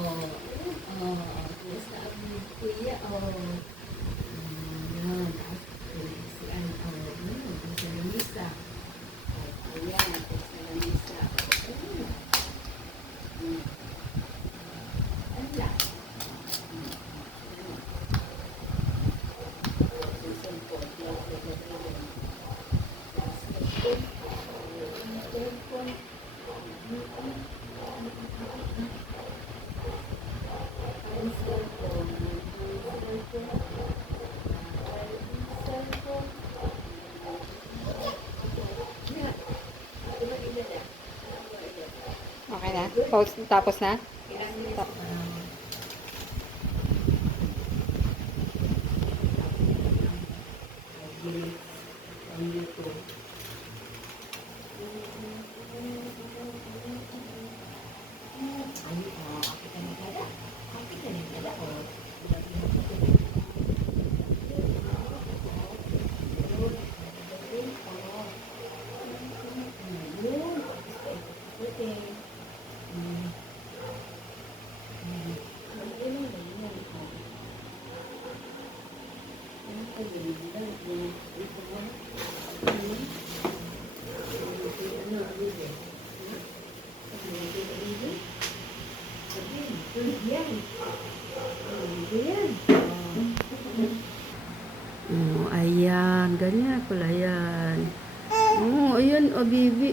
Terus na ang kuya, yan. Si ano, sa lamisa. Ayan, sa lamisa. Ala. Okay na? Pause, tapos na? Ayan, ganyan pala yan. Ayan, bibi,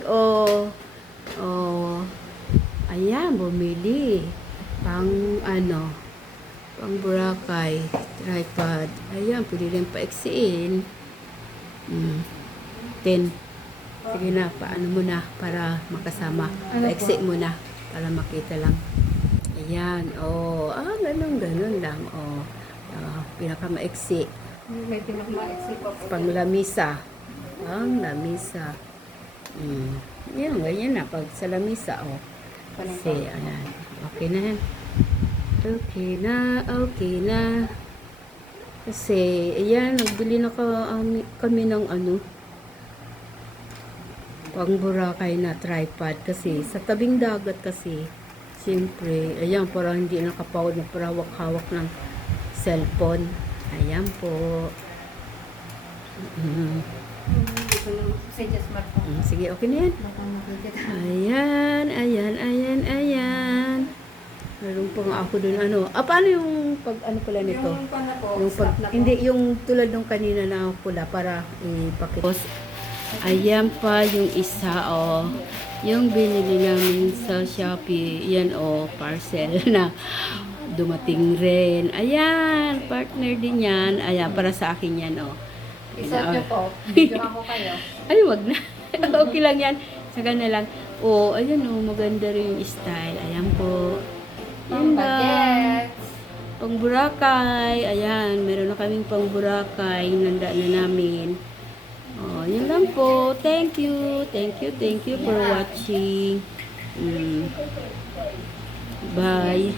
ayan, bumili. Pang, pang Boracay, tripod. Ayan, pwede rin paiksiin. 10. Sige na, paano mo na para makasama. Paiksi mo na para makita lang. Ayan, ganun lang, pinakamaiksi. May pinakamaiksi pa po. Panglamisa. Ang lamisa. Yan, ganyan na. Pag sa lamisa, kasi, ayan. Okay na yan. Okay na, okay na. Kasi, ayan, nagbili na kami ng pang Boracay na tripod. Kasi, sa tabing dagat kasi, siyempre, ayan, parang hindi nakapawad na para hawak-hawak ng cellphone. Ayan po. Sige, okay na yan. Ayan, ayan, ayan, ayan. Meron pa nga ako dun, paano yung pag, pala nito? Yung pag, hindi, yung tulad ng kanina na pula para ipakita. Ayan pa yung isa, yung binili namin sa Shopee. Yan, parcel na dumating rin. Ayan, partner din yan. Ayan, para sa akin yan, Isot nyo po. Video ako kayo. Ay, wag na. Okay lang yan. Saka na lang. Ayan, maganda rin yung style. Ayan po. Yan lang. Pang Boracay. Ayan, meron na kaming pang Boracay. Nanda na namin. Yun lang po. Thank you. Thank you. Thank you for watching. Bye.